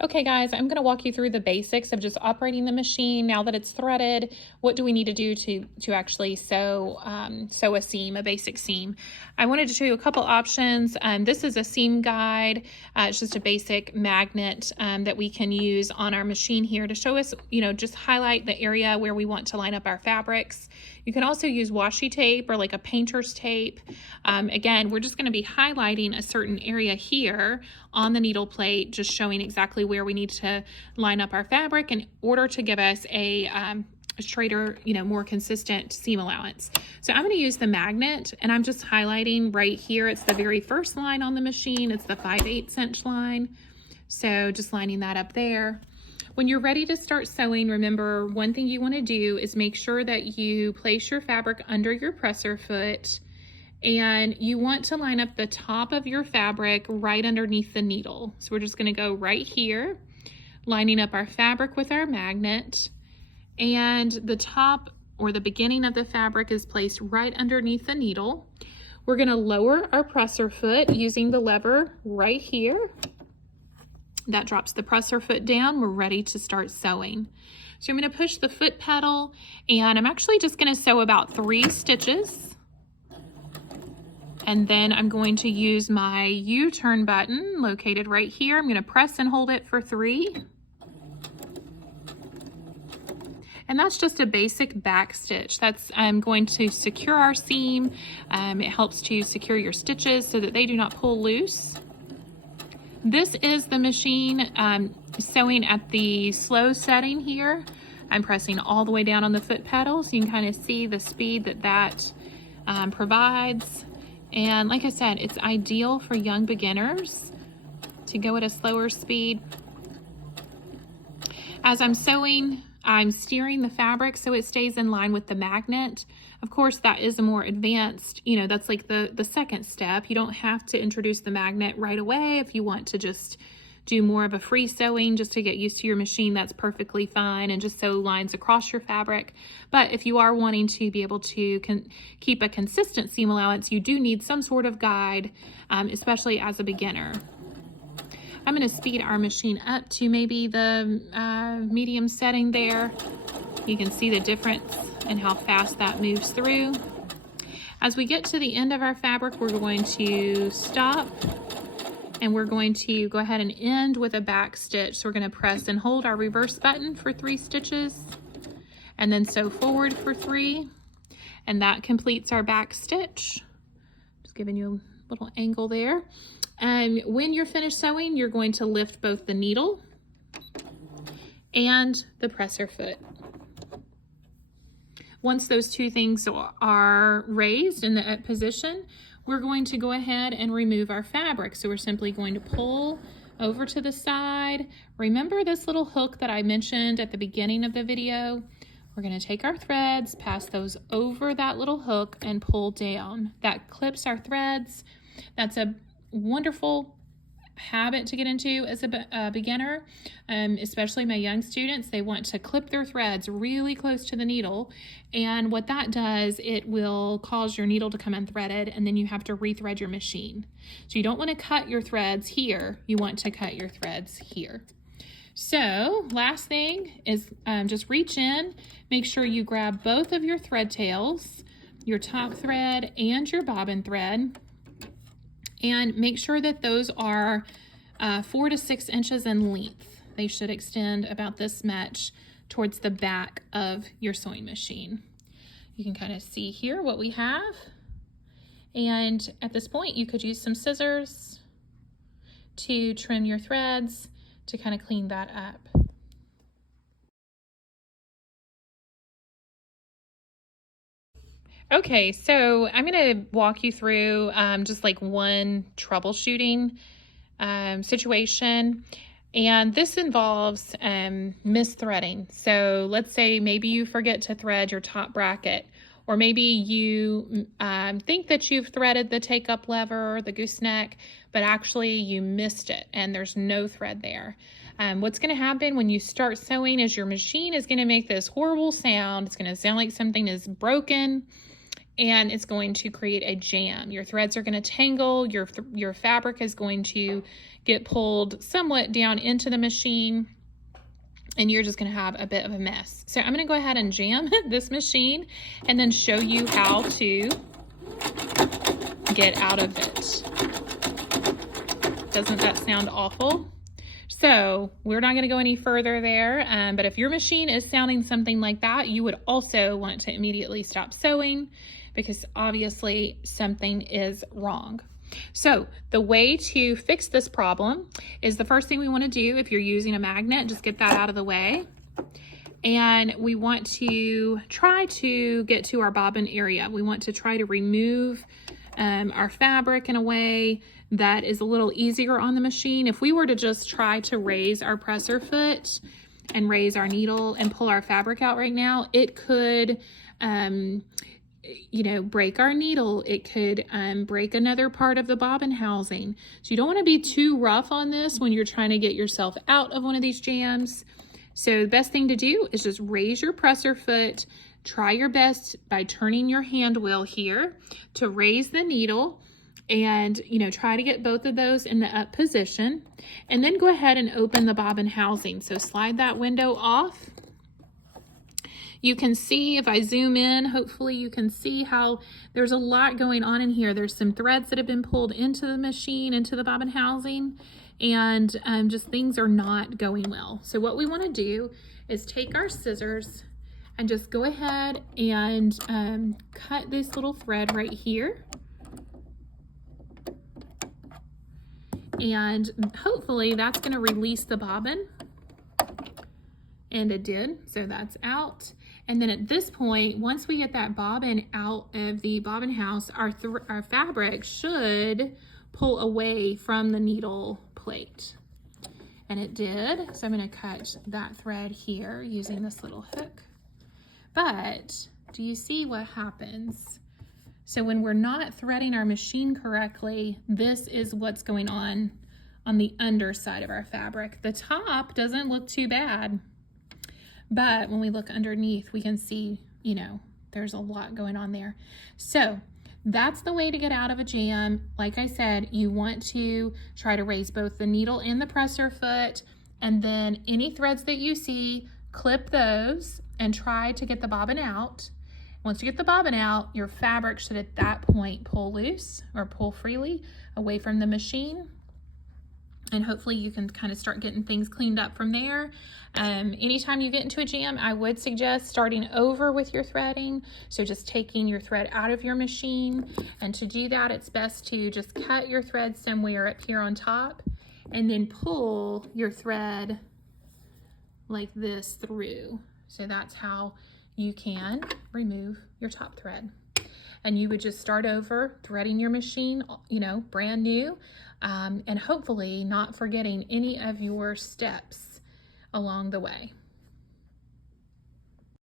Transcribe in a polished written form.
Okay guys, I'm going to walk you through the basics of just operating the machine. Now that it's threaded, what do we need to do to actually sew a seam, a basic seam? I wanted to show you a couple options. This is a seam guide. It's just a basic magnet that we can use on our machine here to show us, just highlight the area where we want to line up our fabrics. You can also use washi tape or like a painter's tape. Again, we're just going to be highlighting a certain area here on the needle plate, just showing exactly where we need to line up our fabric in order to give us a straighter, more consistent seam allowance. So I'm going to use the magnet, and I'm just highlighting right here. It's the very first line on the machine. It's the 5/8 inch line. So just lining that up there. When you're ready to start sewing, remember one thing you want to do is make sure that you place your fabric under your presser foot, and you want to line up the top of your fabric right underneath the needle. So we're just going to go right here, lining up our fabric with our magnet, and the top or the beginning of the fabric is placed right underneath the needle. We're going to lower our presser foot using the lever right here. That drops the presser foot down. We're ready to start sewing. So I'm going to push the foot pedal, and I'm actually just going to sew about 3 stitches. And then I'm going to use my U-turn button located right here. I'm going to press and hold it for 3. And that's just a basic back stitch. That's going to secure our seam. It helps to secure your stitches so that they do not pull loose. This is the machine sewing at the slow setting here. I'm pressing all the way down on the foot pedal so you can kind of see the speed that provides. And like I said, it's ideal for young beginners to go at a slower speed. As I'm sewing, I'm steering the fabric so it stays in line with the magnet. Of course, that is a more advanced, that's like the second step. You don't have to introduce the magnet right away. If you want to just do more of a free sewing just to get used to your machine, that's perfectly fine, and just sew lines across your fabric. But if you are wanting to be able to keep a consistent seam allowance, you do need some sort of guide, especially as a beginner. I'm going to speed our machine up to maybe the medium setting there. You can see the difference in how fast that moves through. As we get to the end of our fabric, we're going to stop, and we're going to go ahead and end with a back stitch. So we're going to press and hold our reverse button for 3 stitches, and then sew forward for 3, and that completes our back stitch. Just giving you a little angle there. And when you're finished sewing, you're going to lift both the needle and the presser foot. Once those 2 things are raised in the up position, we're going to go ahead and remove our fabric. So we're simply going to pull over to the side. Remember this little hook that I mentioned at the beginning of the video? We're going to take our threads, pass those over that little hook, and pull down. That clips our threads. That's a wonderful habit to get into as a beginner, especially my young students. They want to clip their threads really close to the needle, and what that does, it will cause your needle to come unthreaded, and then you have to rethread your machine. So you don't want to cut your threads here, you want to cut your threads here. So last thing is just reach in, make sure you grab both of your thread tails, your top thread and your bobbin thread, and make sure that those are 4 to 6 inches in length. They should extend about this much towards the back of your sewing machine. You can kind of see here what we have. And at this point, you could use some scissors to trim your threads to kind of clean that up. Okay, so I'm going to walk you through just like one troubleshooting situation, and this involves misthreading. So let's say maybe you forget to thread your top bracket, or maybe you think that you've threaded the take-up lever, the gooseneck, but actually you missed it and there's no thread there. What's going to happen when you start sewing is your machine is going to make this horrible sound. It's going to sound like something is broken. and it's going to create a jam. Your threads are going to tangle, your fabric is going to get pulled somewhat down into the machine, and you're just going to have a bit of a mess. So I'm going to go ahead and jam this machine and then show you how to get out of it. Doesn't that sound awful? So we're not going to go any further there, but if your machine is sounding something like that, you would also want to immediately stop sewing, because obviously something is wrong. So the way to fix this problem is, the first thing we want to do, if you're using a magnet, just get that out of the way. And we want to try to get to our bobbin area. We want to try to remove our fabric in a way that is a little easier on the machine. If we were to just try to raise our presser foot and raise our needle and pull our fabric out right now, it could break our needle. It could break another part of the bobbin housing. So you don't want to be too rough on this when you're trying to get yourself out of one of these jams. So the best thing to do is just raise your presser foot. Try your best by turning your hand wheel here to raise the needle, and try to get both of those in the up position, and then go ahead and open the bobbin housing. So slide that window off. You can see, if I zoom in, hopefully you can see how there's a lot going on in here. There's some threads that have been pulled into the machine, into the bobbin housing, and just things are not going well. So what we want to do is take our scissors and just go ahead and cut this little thread right here. And hopefully that's going to release the bobbin. And it did, so that's out. And then at this point, once we get that bobbin out of the bobbin house, our fabric should pull away from the needle plate. And it did, so I'm going to cut that thread here using this little hook. But do you see what happens? So when we're not threading our machine correctly, this is what's going on the underside of our fabric. The top doesn't look too bad, but when we look underneath, we can see, there's a lot going on there. So that's the way to get out of a jam. Like I said, you want to try to raise both the needle and the presser foot, and then any threads that you see, clip those and try to get the bobbin out. Once you get the bobbin out, your fabric should at that point pull loose or pull freely away from the machine. And hopefully you can kind of start getting things cleaned up from there. Anytime you get into a jam, I would suggest starting over with your threading. So just taking your thread out of your machine. And to do that, it's best to just cut your thread somewhere up here on top and then pull your thread like this through. So that's how you can remove your top thread. And you would just start over, threading your machine, brand new, and hopefully not forgetting any of your steps along the way.